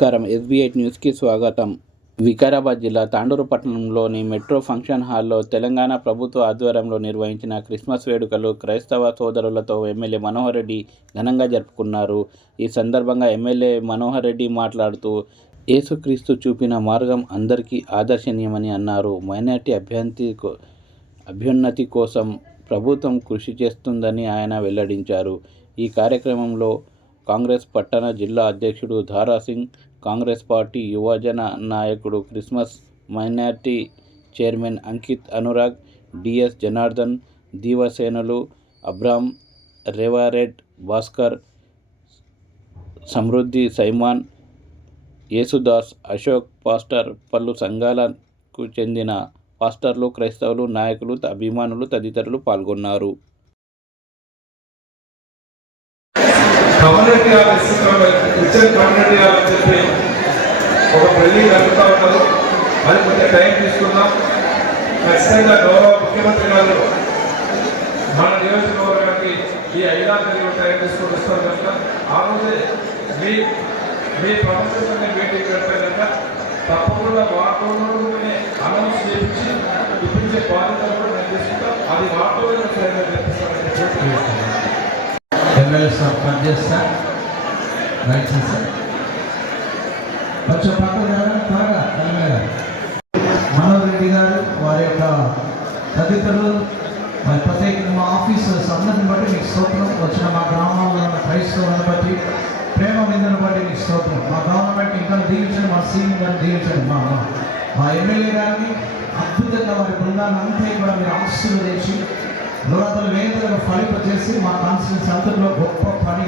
నమస్కారం. SB8 న్యూస్కి స్వాగతం. వికారాబాద్ జిల్లా తాండూరు పట్టణంలోని మెట్రో ఫంక్షన్ హాల్లో తెలంగాణ ప్రభుత్వ ఆధ్వర్యంలో నిర్వహించిన క్రిస్మస్ వేడుకలు క్రైస్తవ సోదరులతో ఎమ్మెల్యే మనోహర్ రెడ్డి ఘనంగా జరుపుకున్నారు. ఈ సందర్భంగా ఎమ్మెల్యే మనోహర్ రెడ్డి మాట్లాడుతూ యేసుక్రీస్తు చూపిన మార్గం అందరికీ ఆదర్శనీయమని అన్నారు. మైనారిటీ అభ్యున్నతి కోసం ప్రభుత్వం కృషి చేస్తుందని ఆయన వెల్లడించారు. ఈ కార్యక్రమంలో కాంగ్రెస్ పట్టణ జిల్లా అధ్యక్షుడు ధారాసింగ్, కాంగ్రెస్ పార్టీ యువజన నాయకుడు Christmas, minority chairman Ankit Anurag, DS Janardhan, దీవసేనులు అబ్రామ్, రేవారెడ్ భాస్కర్, సమృద్ధి సైమాన్, యేసుదాస్, అశోక్, పాస్టర్, పలు సంఘాలకు చెందిన పాస్టర్లు, క్రైస్తవులు, నాయకులు, అభిమానులు తదితరులు పాల్గొన్నారు. కమ్యూనిటీ క్రిస్టియన్ కమ్యూనిటీ అని చెప్పి ఒక పెళ్లి జరుగుతూ ఉన్నారు. అది కొంచెం టైం తీసుకున్నాం. ఖచ్చితంగా గౌరవ ముఖ్యమంత్రి గారు మన నియోజకవర్గానికి ఈ 5 తారీఖు టైం తీసుకొని వస్తారు కనుక ఆ రోజే మీ ప్రభుత్వం మీటింగ్ పెడితే కనుక తప్పకుండా వార్తలోనే అనౌన్స్ చేయించి ఇప్పించే బాధ్యతలు కూడా నేను తీసుకుంటాం. అది వార్తలోనే చెప్పిస్తానని చెప్పి ఎమ్మెల్యే సార్ కట్ చేస్తా రైట్ సార్ కొంచెం పక్కన త్వరగా ఎమ్మెల్యే మనోహర్ రెడ్డి గారు వారి యొక్క తదితరులు మరి ప్రత్యేకంగా మా ఆఫీసర్స్ అందరిని బట్టి మీకు స్తోత్రం. వచ్చిన మా గ్రామాల్లో ఉన్న క్రైస్తవులను బట్టి ప్రేమ విందును బట్టి మీకు స్తోత్రం. మా గవర్నమెంట్ ఇంకా దీవించండి, మా సీఎం గారిని దీవించండి, మా ఎమ్మెల్యే గారిని అద్భుతంగా వారి బృందాన్ని అంతే కూడా మీరు ఆశీర్వదించి లోతల వేదనను ఫలింపజేసి మా కాన్స్టిట్యూన్సీ అంతట్లో గొప్ప పని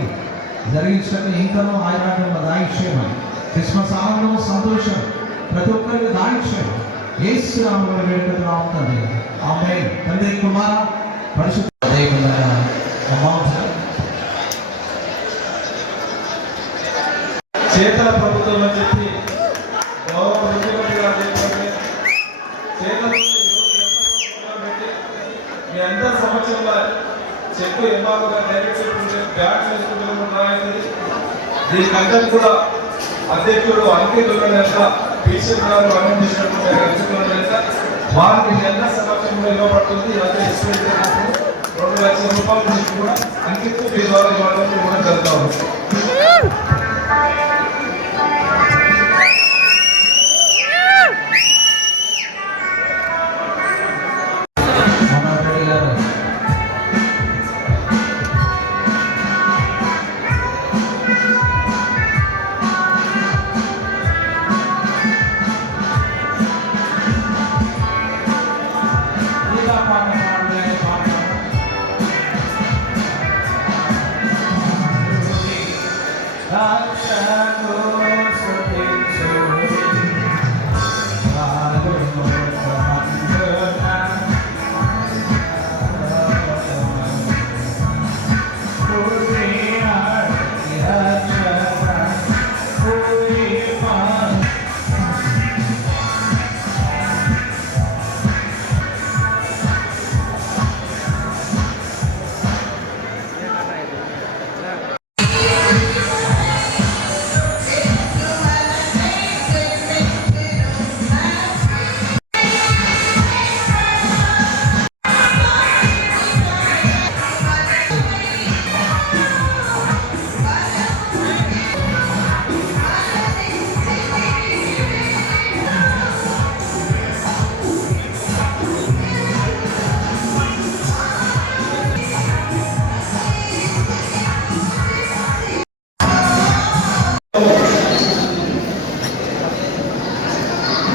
జరిగించడానికి ఇంకనూ ఆయన దాయిక్షేమని క్రిస్మస్ ఆనందం సంతోషం ప్రతి ఒక్కరికి దాయిక్షేమ యేసు నామములో వేడుకుంటున్నాము తండ్రి. ఆమేన్. తండ్రి కుమార పరిశుద్ధ చేతల ప్రభుత్వం అని చెప్పి గౌరవ ముఖ్యమంత్రి గారు చెప్పండి. చేతల మీ అందరి సంవత్సరంలో చెక్కు ఎంబాగా డైరెక్ట్ బ్యాగ్ చేసుకుంటే రాయింది. దీనికంతా కూడా అధ్యక్షుడు అంకితులు పీసీఎం గారు అందించినటువంటి వారికి ఎంత సంవత్సరంలో ఇవ్వబడుతుంది. అదే 2 లక్షల రూపాయల నుంచి కూడా అంకిత్ మీ ద్వారా ఇవ్వడం కూడా జరుగుతూ ఉంది.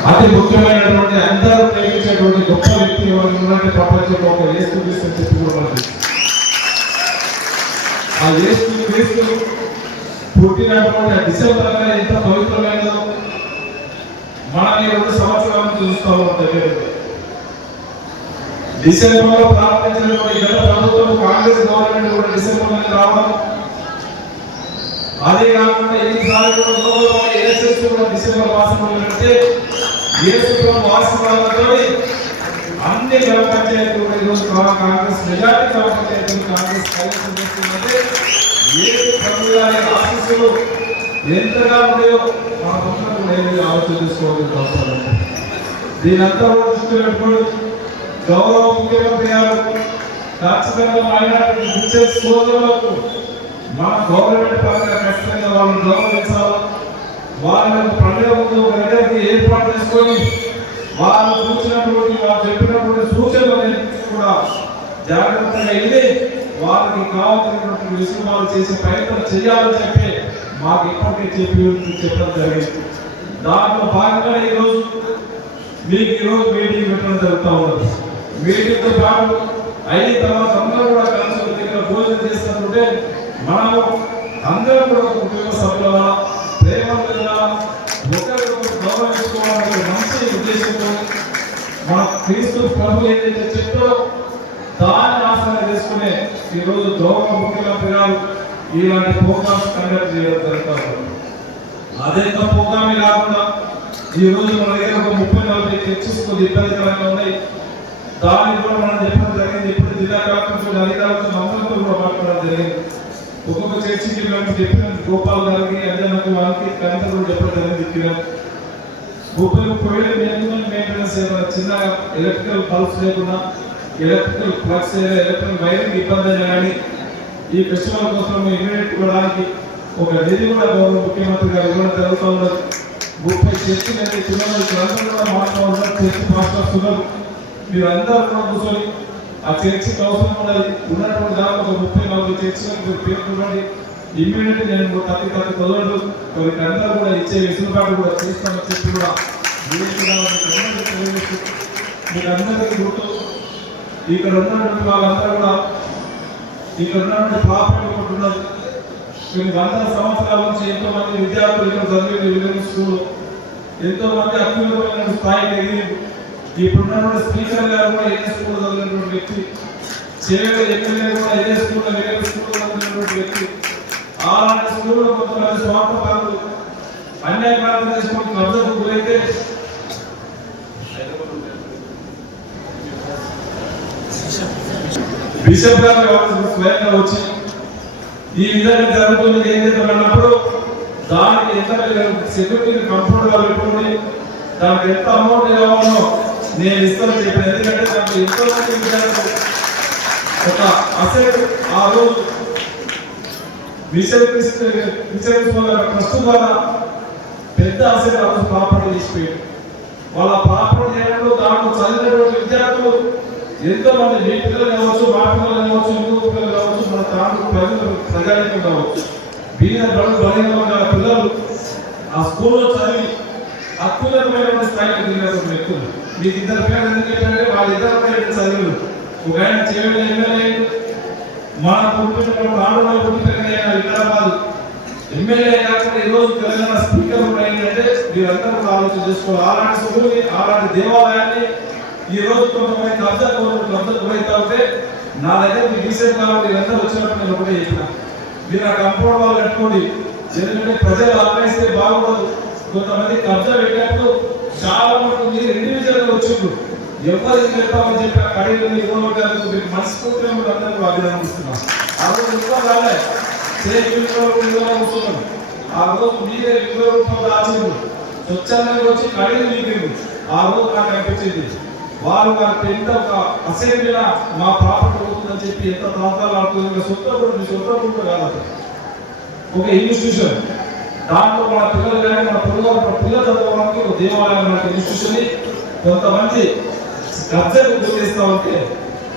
అతి ముఖ్యమైనటువంటి అందరూ ప్రేమించేటువంటి గొప్ప వ్యక్తి ఎవరు ప్రపంచంలో ఒక యేసుక్రీస్తు అని చెప్పి కూడా ఆ యేసుక్రీస్తు పుట్టినటువంటి ఆ డిసెంబర్ ఎంత పవిత్రమైనదో మనం ఈ 2 సంవత్సరాలు చూస్తూ ఉంటాం. డిసెంబర్ లో ప్రారంభించినటువంటి గత ప్రభుత్వం కాంగ్రెస్ గవర్నమెంట్ కూడా డిసెంబర్ లో రావడం, అదే కాకుండా ఈసారి కూడా డిసెంబర్ మాసంలో అంటే అన్ని గ్రామ పంచాయతీలు కాంగ్రెస్ మెజార్టీ గ్రామ పంచాయతీలు కాంగ్రెస్ ఆశీస్సులు ఎంతగా ఉన్నాయో మన ముందు నేను ఆలోచన చేసుకోవాల్సిన అవసరం ఉంది. దీనంతా దృష్టి పెట్టుకుని గౌరవ ముఖ్యమంత్రి గారు ఖచ్చితంగా మైనారిటీ టీచర్స్ సోదరులకు మన గవర్నమెంట్ పరంగా ఖచ్చితంగా వాళ్ళని గౌరవించాలి. వాళ్ళకు పండుగ ముందు ఒక దగ్గరికి ఏర్పాటు చేసుకొని వాళ్ళు కూర్చున్నటువంటి వాళ్ళు చెప్పినటువంటి సూచనలు కూడా జాగ్రత్తగా వెళ్ళి వాళ్ళకి కావాల్సినటువంటి విషయాలు చేసే ప్రయత్నం చేయాలని చెప్పి మాకు ఇప్పటికే చెప్పడం జరిగింది. దాంట్లో భాగంగా ఈరోజు మీకు ఈరోజు మీటింగ్ పెట్టడం జరుగుతూ ఉన్నది. మీటింగ్తో పాటు అయిన తర్వాత అందరూ కూడా కలిసి దగ్గర భోజనం చేస్తున్నట్టుంటే మనము అందరూ కూడా కుటుంబ సభ్యుల ప్రేమ ఒకరికొకరు గౌరవించుకోవాలనే మంచి ఉద్దేశంతో మన క్రీస్తు ప్రభు ఏదైతే చెప్తారో దాన్ని ఆసరా చేసుకునే ఈరోజు గౌరవ ముఖ్యమంత్రి గారు ఇలాంటి ప్రోగ్రామ్స్ కండక్ట్ చేయడం జరుగుతుంది. అదే ప్రోగ్రామే కాకుండా ఈ రోజు మన దగ్గర ఒక 30-40 చర్చస్ కొద్ది ఇబ్బందికరంగా ఉన్నాయి. దానికి కూడా మనం చెప్పడం జరిగింది. ఇప్పుడు జిల్లా కలెక్టర్ అధికారులతో అందరితో కూడా మాట్లాడడం జరిగింది. ఒక్కొక్క చర్చికి మేము చెప్పిన గోపాల్ గారికి అజయ్ వాళ్ళకి కలెక్టర్ కూడా చెప్పడం జరిగింది. 30,000 మెయింటెనెన్స్ చిన్న ఎలక్ట్రికల్ బల్బ్స్ లేకుండా ఎలక్ట్రికల్ ప్లగ్స్ ఎలక్ట్రికల్ వైరింగ్ ఇబ్బంది కానీ ఈ ఫెస్టివల్ కోసం ఇన్వైట్ ఇవ్వడానికి ఒక నిధి కూడా గౌరవ ముఖ్యమంత్రి గారు ఇవ్వడం జరుగుతూ ఉన్నది. 30 చర్చలు అయితే చిన్న కూడా మాట్లాడుతున్నారు. చర్చి మాస్టర్స్ ఉన్నారు. మీరందరూ కూడా కూర్చొని ఆ చర్చికి అవసరం ఉన్నది ఉన్నటువంటి దాంట్లో ఒక 30-40 చర్చలకు పేర్కొనండి. ఇమ్మీడియట్ నేను 30 కుదరదు వారికి అందరూ కూడా ఇచ్చే వెసులుబాటు కూడా చేస్తామని చెప్పి కూడా మీకు అందరికీ గుర్తు. ఇక్కడ ఉన్నటువంటి వాళ్ళందరూ కూడా ఇక్కడ ఉన్నటువంటి ప్రాపర్టీ ఒకటి ఉన్నది. కొన్ని 100 సంవత్సరాల నుంచి ఎంతో మంది విద్యార్థులు ఇక్కడ చదివేది విలేజ్ స్కూల్ ఎంతో మంది అత్యున్నతమైన స్థాయికి ఎదిగింది. ఇప్పుడున్నటువంటి స్పీకర్ గారు కూడా ఇదే స్కూల్ చదివినటువంటి వ్యక్తి, చేవెళ్ళ ఎమ్మెల్యే కూడా ఇదే స్కూల్లో వేరే స్కూల్ చదివినటువంటి వ్యక్తి. అలాంటి స్కూల్లో కొంతమంది స్వార్థపరులు అన్యాయకారం చేసుకొని కబ్జకు గురైతే బిషప్ గారు స్వయంగా వచ్చి ఈ విధంగా జరుగుతుంది ఏదైతే అన్నప్పుడు దానికి ఎంత సెక్యూరిటీ కంఫర్ట్ గా పెట్టుకుని దానికి ఎంత అమౌంట్ కావాలో నేను ఇస్తాను చెప్పాను. ఎందుకంటే దానికి ఎంతో మంది విద్యార్థులు ఒక అసెట్ ఆ రోజు ట్రస్ట్ ద్వారా పెద్ద అసెట్ ఆ రోజు ప్రాపర్టీ తీసిపోయాడు. వాళ్ళ ప్రాపర్టీ చేయడంలో దాంట్లో చదివినటువంటి విద్యార్థులు ఎంతో మంది మీ పిల్లలు కావచ్చు, మా పిల్లలు కావచ్చు, ఇంకో పిల్లలు కావచ్చు, మన తాండ్రు ప్రజానికం కావచ్చు, బీద బలహీన పిల్లలు ఆ స్కూల్లో చదివి అత్యున్నతమైన స్థాయికి దిగినటువంటి వ్యక్తులు. మీకు ఇద్దరు పిల్లలు ఎందుకు చెప్పారంటే వాళ్ళిద్దరు చదువులు. ఒక ఆయన చేవెళ్ళ ఎమ్మెల్యే, మన పుట్టిన ఆంధ్రలో పుట్టిన హైదరాబాద్ ఎమ్మెల్యే కాకుండా ఈరోజు తెలంగాణ స్పీకర్ కూడా ఏంటంటే మీరందరూ కూడా ఆలోచన చేసుకోవాలి. అలాంటి స్కూల్ని అలాంటి దేవాలయాన్ని ఈ రోజు కొంతమంది కబ్జా గురైతా ఉంటే నా దగ్గర మీ రీసెంట్ కాబట్టి వీళ్ళందరూ వచ్చినప్పుడు నేను ఒకటే చెప్పిన, మీరు ఆ కంపౌండ్ వాళ్ళు కట్టుకోండి. ఎందుకంటే ప్రజలు ఆలోచిస్తే బాగుండదు. కొంతమంది కబ్జా పెట్టినప్పుడు చాలా మంది మీరు ఇండివిజువల్ గా వచ్చిండ్రు, ఎవరికి చెప్తామని చెప్పి ఆ కడీలు ఇవ్వడానికి మీకు మనస్ఫూర్తిగా మీరు అందరూ అభినందిస్తున్నాం. ఆ రోజు ఇంకా రాలే కూర్చున్నాం. ఆ రోజు మీరే 20 రూపాయలు ఆచిండ్రు, స్వచ్ఛందంగా వచ్చి కడీలు మీకు ఆ రోజు నాకు అనిపించింది వారు ఎంత ఒక అసెంబ్లీలో మా ప్రాపర్టీ అవుతుందని చెప్పి ఎంత ప్రాంతాలు ఆడుతుంది. సొంత కాదు, ఒక ఇన్స్టిట్యూషన్. దాంట్లో మన పిల్లలు కానీ మన పిల్లలు చదవడానికి ఒక దేవాలయం లాంటి ఇన్స్టిట్యూషన్ కొంతమంది కబ్జకు గురిస్తూ ఉంటే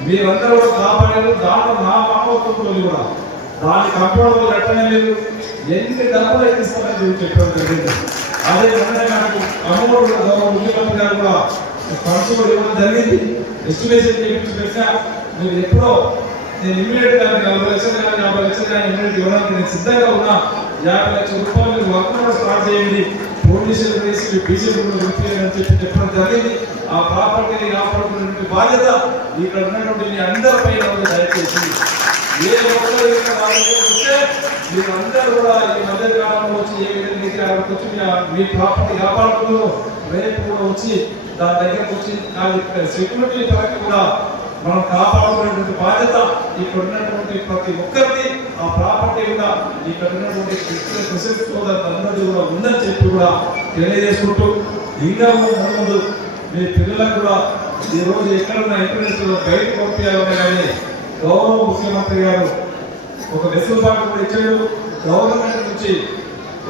మీరందరూ కూడా కాపాడారు. దాంట్లో నా మామూలు కూడా దాని కంపౌండ్ కట్టనే లేదు. ఎన్ని డబ్బులు అయితే ఇస్తామని చెప్పడం జరిగింది. అదే విధంగా నాకు అమౌంట్ గౌరవ ముఖ్యమంత్రి గారు కూడా ఫండ్స్ కూడా ఇవ్వడం జరిగింది. ఎస్టిమేషన్ చేయించి పెట్టినా మీరు ఎప్పుడో నేను ఇమీడియట్ గా 40 లక్షలు కానీ 50 లక్షలు కానీ ఇమీడియట్ ఇవ్వడానికి నేను సిద్ధంగా ఉన్నా. 50 లక్షల రూపాయలు మీరు వర్క్ కూడా స్టార్ట్ చేయండి, పొలిటీషియన్ వేసి బీజేపీ అని చెప్పి చెప్పడం జరిగింది. ఆ ప్రాపర్టీని కాపాడుకునే బాధ్యత ఇక్కడ ఉన్నటువంటి మీ అందరిపై దయచేసి ఏ ఒక్కరు వస్తే మీరు అందరూ కూడా ఈ మధ్య కాలంలో వచ్చి ఏ విధంగా అక్కడికి వచ్చి మీ ప్రాపర్టీ కాపాడుకుంటూ రేపు కూడా వచ్చి దాని దగ్గరకు వచ్చి సెక్యూరిటీ పరంగా కూడా మనం కాపాడుకునేటువంటి బాధ్యత ఇక్కడ ఉన్నటువంటి ప్రతి ఒక్కరిది. ఆ ప్రాపర్టీ కూడా ఇక్కడ ఉన్నటువంటి క్రిస్టియన్ సోదరులందరికీ కూడా ఉందని చెప్పి కూడా తెలియజేసుకుంటూ ఇంకా ముందు మీ పిల్లలకు కూడా ఈ రోజు ఎక్కడున్న ఇంటర్నెట్ బయటకు పంపించాలని కానీ గౌరవ ముఖ్యమంత్రి గారు ఒక వెసులుబాటు కూడా ఇచ్చాడు. గవర్నమెంట్ నుంచి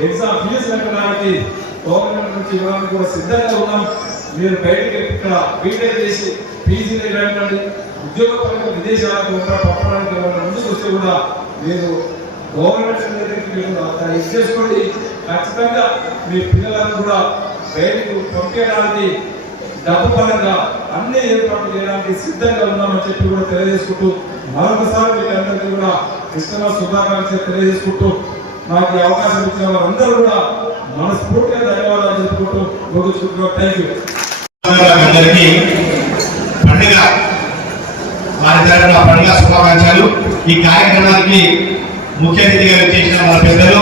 ఎగ్జామ్ ఫీజు కట్టడానికి గవర్నమెంట్ నుంచి ఇవ్వడానికి కూడా సిద్ధంగా ఉన్నాం. మీరు బయటకి ఇక్కడ బీటెక్ చేసి పీజీ వెళ్ళండి, ఉద్యోగపరంగా విదేశాలకు పంపడానికి ముందుకు వస్తే కూడా మీరు గవర్నమెంట్ దగ్గరికి మీరు దాన్ని ఇది చేసుకోండి. ఖచ్చితంగా మీ పిల్లలను కూడా బయటకు పంపించడానికి డబ్బు పరంగా అన్ని ఏర్పాట్లు చేయడానికి సిద్ధంగా ఉన్నామని చెప్పి కూడా తెలియజేసుకుంటూ మరొకసారి మీకు అందరికీ కూడా క్రిస్మస్ శుభాకాంక్షలు తెలియజేసుకుంటూ నాకు ఈ అవకాశం ఇచ్చిన వారందరూ కూడా మనస్ఫూర్తిగా ధన్యవాదాలు చెప్పుకుంటూ ముగించుకుంటున్నాం. Thank you. అందరికీ పండుగ వారి తరఫున పండుగ శుభాకాంక్షలు. ఈ కార్యక్రమానికి ముఖ్య అతిథిగా చేసిన మన పెద్దలు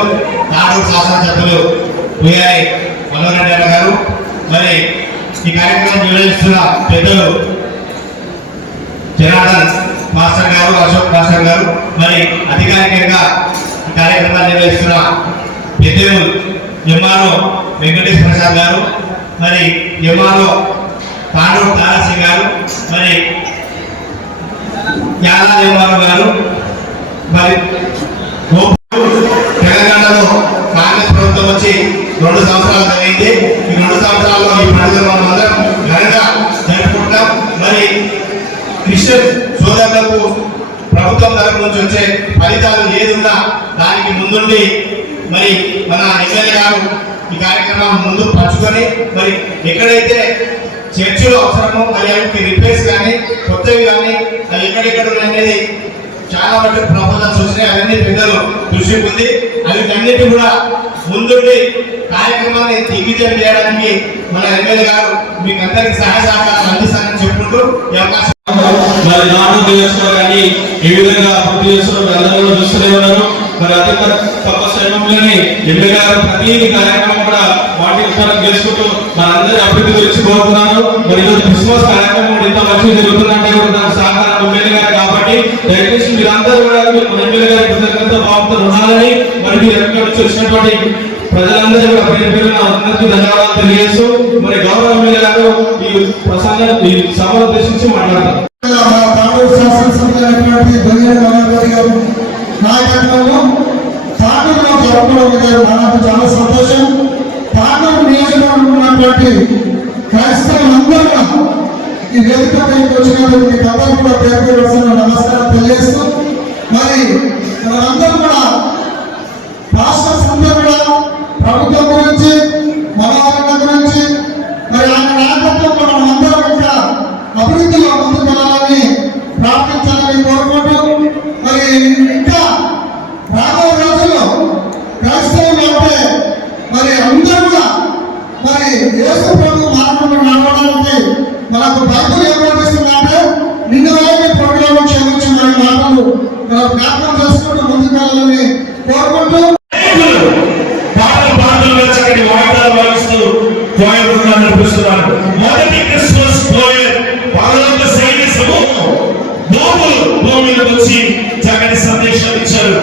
నాటూరు శాసనసభ్యులు పుయ్యాయి మనోహర్ రెడ్డి గారు, మరి ఈ కార్యక్రమం నిర్వహిస్తున్న పెద్దలు జనార్దన్ మాస్టర్ గారు, అశోక్ మాస్టర్ గారు, మరి అధికారికంగా ఈ కార్యక్రమాన్ని నిర్వహిస్తున్న పెద్దలు ఎంఆర్ఓ వెంకటేష్ ప్రసాద్ గారు, మరి ఎంఆర్ఓ తాండూరు తారాసింగ్ గారు, మరి యాదా ఎంఆర్ఓ గారు, మరి తెలంగాణలో కాంగ్రెస్ ప్రభుత్వం వచ్చి 2 సంవత్సరాలు జరిగింది. ఈ 2 సంవత్సరాల్లో ఈ పండుగ మనం అందరం ఘనంగా జరుపుకుంటాం. మరి క్రిస్టియన్ సోదరులకు ప్రభుత్వం తరఫు నుంచి వచ్చే ఫలితాలు ఏదున్నా దానికి ముందుండి మరి మన ఎమ్మెల్యే గారు ఈ కార్యక్రమం ముందు పంచుకొని మరి ఎక్కడైతే చర్చిలో అవసరమో అలాంటి రిపేర్స్ కానీ కొత్తవి కానీ అవి ఎక్కడెక్కడ అనేది చాలా మటుకు ప్రపోజల్స్ వచ్చినాయి. అవన్నీ పెద్దలు దృష్టి ఉంది. అన్నిటి కూడా ముందుండి కార్యక్రమాన్ని దిగ్విజయం చేయడానికి మన ఎమ్మెల్యే గారు మీకు అందరికి సహాయ సహకారాలు అందిస్తానని చెప్పుకుంటూ ఈ అవకాశం మరి నాటూరు నియోజకవర్గం కానీ ఏ విధంగా అభివృద్ధి చేస్తున్నారు అందరూ చూస్తూనే ఉన్నారు. మరి అతి తక్కువ సమయంలోనే ఎమ్మెల్యే గారు ప్రతి కార్యక్రమం కూడా వాటి ఉత్పత్తి చేసుకుంటూ మనందరి అభివృద్ధి గురించి కోరుతున్నాను. మరి ఈరోజు క్రిస్మస్ కార్యక్రమం ఎంత మంచిగా జరుగుతుందంటే కూడా దానికి సహకారం ఎమ్మెల్యే గారు కాబట్టి దయచేసి మీరందరూ కూడా మన ఎమ్మెల్యే గారి కృతజ్ఞత భావంతో ఉండాలని, మరి మీరు ఎక్కడి నుంచి వచ్చినటువంటి ప్రజలందరూ కూడా పేరు పేరున అందరికీ ధన్యవాదాలు తెలియజేస్తూ మరి గౌరవ ఎమ్మెల్యే గారు ఈ ప్రసంగం ఈ సభను ఉద్దేశించి మాట్లాడతారు. నాయకత్వంలో తాండూరులో జరుపుకోవడం నాకు చాలా సంతోషం. తాండూరు నియోజకవర్గంలో ఉన్నటువంటి క్రైస్తవులందరూ ఈ వేదికపై వచ్చినందుకు మీకు అందరూ కూడా పేరు పేరు నమస్కారం తెలియజేస్తూ మరి మనందరూ కూడా పాస్టర్స్ అందరూ కూడా ప్రభుత్వం గురించి మనోహరణ గురించి మరి ఆయన నాయకత్వంలో మనందరం ఇంకా అభివృద్ధిలో ముందుకు వెళ్ళాలని ప్రార్థించాలని కోరుకుంటూ మరి ఇంకా రాబోయే రోజుల్లో క్రైస్తవులు అంటే మరి అందరూ కూడా మరి యేసు ప్రభు మార్గంలో నడవడానికి మనకు బైబిల్ ఏర్పడిస్తుందంటే నిన్ను వారిని ప్రభుత్వం క్షమించిన మాటలు జ్ఞాపకం చేసుకుంటూ ముందుకు వెళ్ళాలని కోరుకుంటూ మొదటి క్రిస్మస్ పరలోక సైన్య సమూహం భూమిలో వచ్చి చక్కటి సందేశం ఇచ్చారు.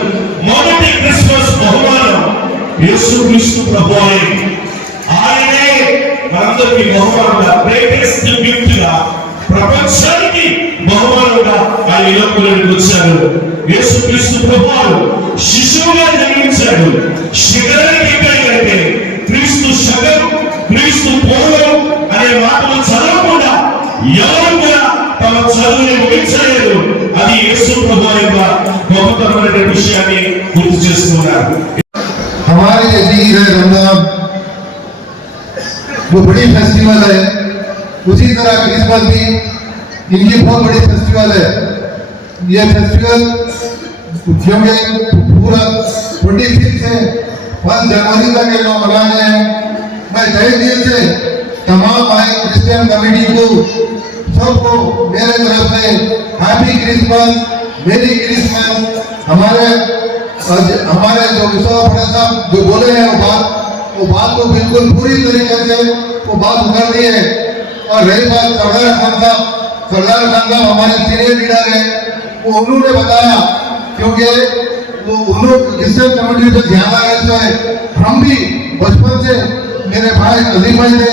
మొదటి క్రిస్మస్ బహుమానం యేసుక్రీస్తు ప్రభువే. ఆయనే మనందరికీ బహుమానంగా గ్రేటెస్ట్ గిఫ్ట్ గా ప్రపంచానికి బహుమానంగా ఆయన లోకంలోకి వచ్చారు. యేసుక్రీస్తు ప్రభువు శిశువుగా జన్మించాడు. శిఖరానికి ఎక్కడికంటే క్రీస్తు శకం క్రీస్తు పూర్వం అనే మాటలు చదవకుండా ఎవరు కూడా తమ చదువుని ముగించలేదు. అది యేసు ప్రభువు యొక్క గొప్పతనమైన విషయాన్ని గుర్తు చేస్తున్నారు. हमारे जैसे ईद है रमजान वो बड़ी फेस्टिवल है, उसी तरह क्रिसमस भी इनकी बहुत बड़ी फेस्टिवल है। ये फेस्टिवल क्योंकि पूरा 25 से 1 जनवरी तक ये लोग मना रहे हैं। मैं तहे दिल से तमाम भाई क्रिश्चियन कमेटी को सबको मेरे तरफ से हैप्पी क्रिसमस, मेरी क्रिसमस। हमारे जो विश्वास पटेल साहब जो बोले हैं वो बात को बिल्कुल पूरी तरीके से वो बात उतर दी है। और रही बात सरदार खान साहब हमारे सीनियर लीडर हैं, वो उन्होंने बताया क्योंकि तो उन लोग क्रिश्चियन कम्युनिटी पे ज्यादा है। तो हम भी बचपन से मेरे भाई अजीम भाई थे,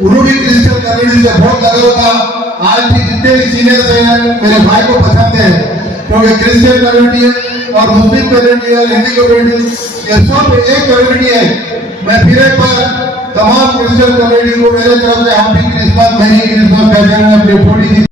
उन्होंने भी क्रिश्चियन कम्युनिटी से बहुत लगाव था। आज भी जितने भी सीनियर्स हैं मेरे भाई को पसंद है, क्योंकि क्रिश्चियन कम्युनिटी है और मुस्लिम कम्युनिटी है, हिंदी कम्युनिटी, ये सब एक कम्युनिटी है। मैं फिर एक बार तमाम क्रिश्चियन कम्युनिटी को मेरे तरफ से हैप्पी क्रिसमस, मेरी क्रिसमस, अपनी थोड़ी